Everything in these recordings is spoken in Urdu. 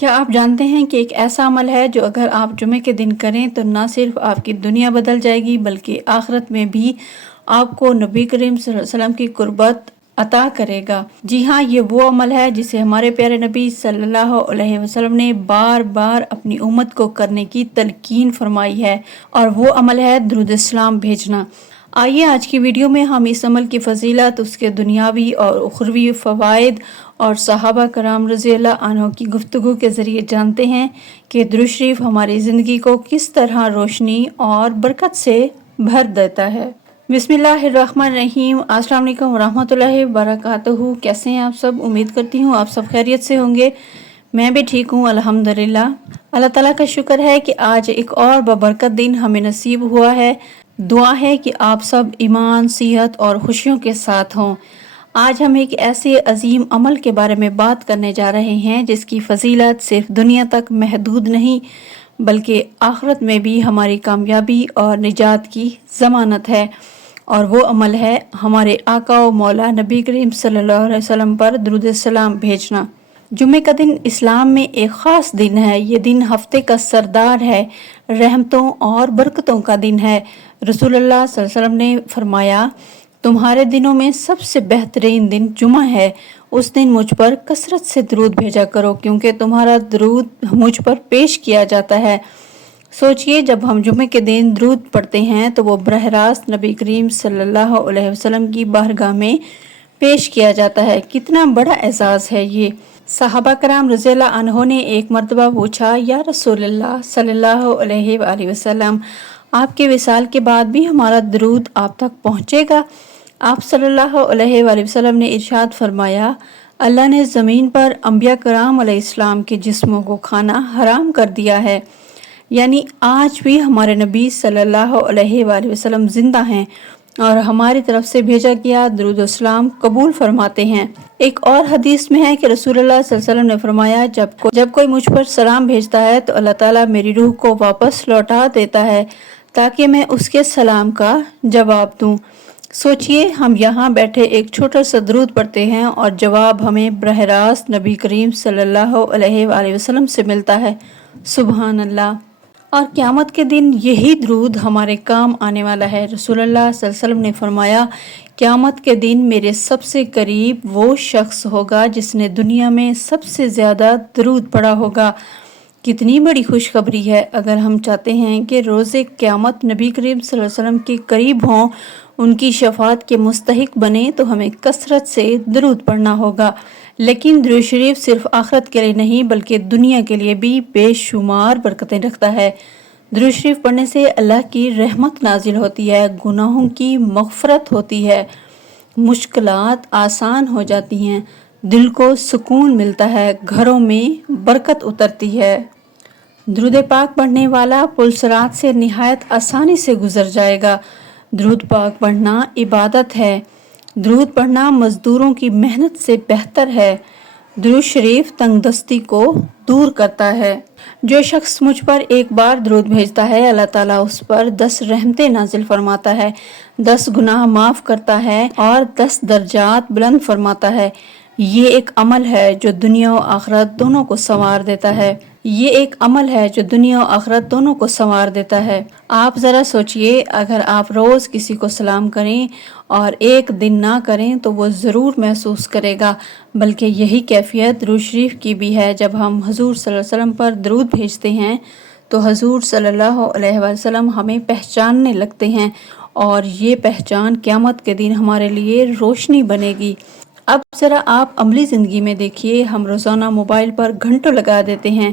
کیا آپ جانتے ہیں کہ ایک ایسا عمل ہے جو اگر آپ جمعے کے دن کریں تو نہ صرف آپ کی دنیا بدل جائے گی بلکہ آخرت میں بھی آپ کو نبی کریم صلی اللہ علیہ وسلم کی قربت عطا کرے گا؟ جی ہاں، یہ وہ عمل ہے جسے ہمارے پیارے نبی صلی اللہ علیہ وسلم نے بار بار اپنی امت کو کرنے کی تلقین فرمائی ہے، اور وہ عمل ہے درود السلام بھیجنا۔ آئیے آج کی ویڈیو میں ہم اس عمل کی فضیلت، اس کے دنیاوی اور اخروی فوائد اور صحابہ کرام رضی اللہ عنہ کی گفتگو کے ذریعے جانتے ہیں کہ درود شریف ہماری زندگی کو کس طرح روشنی اور برکت سے بھر دیتا ہے۔ بسم اللہ الرحمن الرحیم۔ السلام علیکم ورحمۃ اللہ وبرکاتہ۔ کیسے ہیں آپ سب؟ امید کرتی ہوں آپ سب خیریت سے ہوں گے۔ میں بھی ٹھیک ہوں الحمدللہ۔ اللہ تعالیٰ کا شکر ہے کہ آج ایک اور ببرکت دن ہمیں نصیب ہوا ہے۔ دعا ہے کہ آپ سب ایمان، صحت اور خوشیوں کے ساتھ ہوں۔ آج ہم ایک ایسے عظیم عمل کے بارے میں بات کرنے جا رہے ہیں جس کی فضیلت صرف دنیا تک محدود نہیں بلکہ آخرت میں بھی ہماری کامیابی اور نجات کی ضمانت ہے، اور وہ عمل ہے ہمارے آقا و مولا نبی کریم صلی اللہ علیہ وسلم پر درود السلام بھیجنا۔ جمعہ کا دن اسلام میں ایک خاص دن ہے۔ یہ دن ہفتے کا سردار ہے، رحمتوں اور برکتوں کا دن ہے۔ رسول اللہ صلی اللہ علیہ وسلم نے فرمایا، تمہارے دنوں میں سب سے بہترین دن جمعہ ہے۔ اس دن مجھ پر کثرت سے درود بھیجا کرو کیونکہ تمہارا درود مجھ پر پیش کیا جاتا ہے۔ سوچئے، جب ہم جمعے کے دن درود پڑھتے ہیں تو وہ براہ راست نبی کریم صلی اللہ علیہ وسلم کی بارگاہ میں پیش کیا جاتا ہے۔ کتنا بڑا اعزاز ہے یہ۔ صحابہ کرام رضی اللہ عنہ نے ایک مرتبہ پوچھا، یا رسول اللہ صلی اللہ علیہ وآلہ وسلم، آپ کے وصال کے بعد بھی ہمارا درود آپ تک پہنچے گا؟ آپ صلی اللہ علیہ وآلہ وسلم نے ارشاد فرمایا، اللہ نے زمین پر انبیاء کرام علیہ السلام کے جسموں کو کھانا حرام کر دیا ہے، یعنی آج بھی ہمارے نبی صلی اللہ علیہ وآلہ وسلم زندہ ہیں اور ہماری طرف سے بھیجا گیا درود و سلام قبول فرماتے ہیں۔ ایک اور حدیث میں ہے کہ رسول اللہ صلی اللہ علیہ وسلم نے فرمایا، جب کوئی مجھ پر سلام بھیجتا ہے تو اللہ تعالیٰ میری روح کو واپس لوٹا دیتا ہے تاکہ میں اس کے سلام کا جواب دوں۔ سوچئے، ہم یہاں بیٹھے ایک چھوٹا سا درود پڑھتے ہیں اور جواب ہمیں براہ راست نبی کریم صلی اللہ علیہ وآلہ وسلم سے ملتا ہے۔ سبحان اللہ۔ اور قیامت کے دن یہی درود ہمارے کام آنے والا ہے۔ رسول اللہ صلی اللہ علیہ وسلم نے فرمایا، قیامت کے دن میرے سب سے قریب وہ شخص ہوگا جس نے دنیا میں سب سے زیادہ درود پڑھا ہوگا۔ کتنی بڑی خوشخبری ہے۔ اگر ہم چاہتے ہیں کہ روز قیامت نبی کریم صلی اللہ علیہ وسلم کے قریب ہوں، ان کی شفاعت کے مستحق بنے، تو ہمیں کثرت سے درود پڑھنا ہوگا۔ لیکن درود شریف صرف آخرت کے لیے نہیں بلکہ دنیا کے لیے بھی بے شمار برکتیں رکھتا ہے۔ درود شریف پڑھنے سے اللہ کی رحمت نازل ہوتی ہے، گناہوں کی مغفرت ہوتی ہے، مشکلات آسان ہو جاتی ہیں، دل کو سکون ملتا ہے، گھروں میں برکت اترتی ہے۔ درود پاک پڑھنے والا پل صراط سے نہایت آسانی سے گزر جائے گا۔ درود پاک پڑھنا عبادت ہے۔ درود پڑھنا مزدوروں کی محنت سے بہتر ہے۔ درود شریف تنگ دستی کو دور کرتا ہے۔ جو شخص مجھ پر ایک بار درود بھیجتا ہے، اللہ تعالیٰ اس پر 10 رحمتیں نازل فرماتا ہے، 10 گناہ معاف کرتا ہے اور 10 درجات بلند فرماتا ہے۔ یہ ایک عمل ہے جو دنیا و آخرت دونوں کو سنوار دیتا ہے۔ آپ ذرا سوچئے، اگر آپ روز کسی کو سلام کریں اور ایک دن نہ کریں تو وہ ضرور محسوس کرے گا، بلکہ یہی کیفیت درود شریف کی بھی ہے۔ جب ہم حضور صلی اللہ علیہ وسلم پر درود بھیجتے ہیں تو حضور صلی اللہ علیہ وسلم ہمیں پہچاننے لگتے ہیں، اور یہ پہچان قیامت کے دن ہمارے لیے روشنی بنے گی۔ اب ذرا آپ عملی زندگی میں دیکھیے، ہم روزانہ موبائل پر گھنٹوں لگا دیتے ہیں،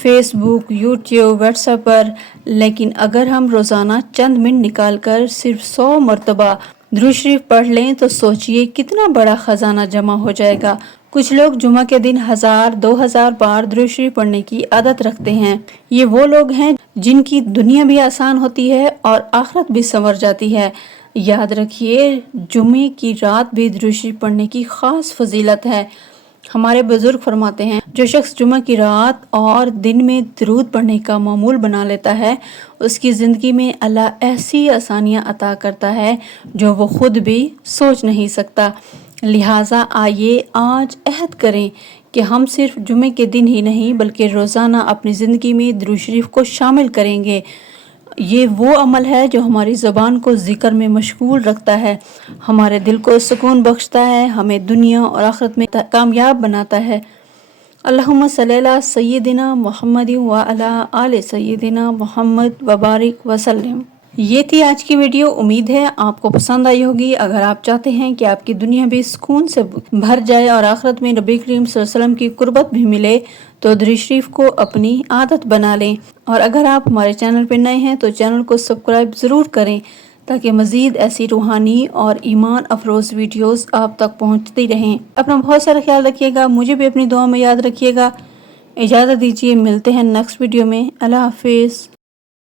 فیس بک، یوٹیوب، واٹس ایپ پر، لیکن اگر ہم روزانہ چند منٹ نکال کر صرف 100 مرتبہ درود شریف پڑھ لیں تو سوچئے کتنا بڑا خزانہ جمع ہو جائے گا۔ کچھ لوگ جمعہ کے دن 1000-2000 بار درود شریف پڑھنے کی عادت رکھتے ہیں۔ یہ وہ لوگ ہیں جن کی دنیا بھی آسان ہوتی ہے اور آخرت بھی سنور جاتی ہے۔ یاد رکھیے، جمعے کی رات بھی درود شریف پڑھنے کی خاص فضیلت ہے۔ ہمارے بزرگ فرماتے ہیں، جو شخص جمعہ کی رات اور دن میں درود پڑھنے کا معمول بنا لیتا ہے، اس کی زندگی میں اللہ ایسی آسانیاں عطا کرتا ہے جو وہ خود بھی سوچ نہیں سکتا۔ لہٰذا آئیے آج عہد کریں کہ ہم صرف جمعے کے دن ہی نہیں بلکہ روزانہ اپنی زندگی میں درود شریف کو شامل کریں گے۔ یہ وہ عمل ہے جو ہماری زبان کو ذکر میں مشغول رکھتا ہے، ہمارے دل کو سکون بخشتا ہے، ہمیں دنیا اور آخرت میں کامیاب بناتا ہے۔ اللہم صلی علی سیدنا محمد وعلی آل سیدنا محمد وبارک وسلم۔ یہ تھی آج کی ویڈیو، امید ہے آپ کو پسند آئی ہوگی۔ اگر آپ چاہتے ہیں کہ آپ کی دنیا بھی سکون سے بھر جائے اور آخرت میں نبی کریم صلی اللہ علیہ وسلم کی قربت بھی ملے تو درود شریف کو اپنی عادت بنا لیں، اور اگر آپ ہمارے چینل پہ نئے ہیں تو چینل کو سبسکرائب ضرور کریں تاکہ مزید ایسی روحانی اور ایمان افروز ویڈیوز آپ تک پہنچتی رہیں۔ اپنا بہت سارا خیال رکھیے گا، مجھے بھی اپنی دعا میں یاد رکھیے گا۔ اجازت دیجیے، ملتے ہیں نیکسٹ ویڈیو میں۔ اللہ حافظ۔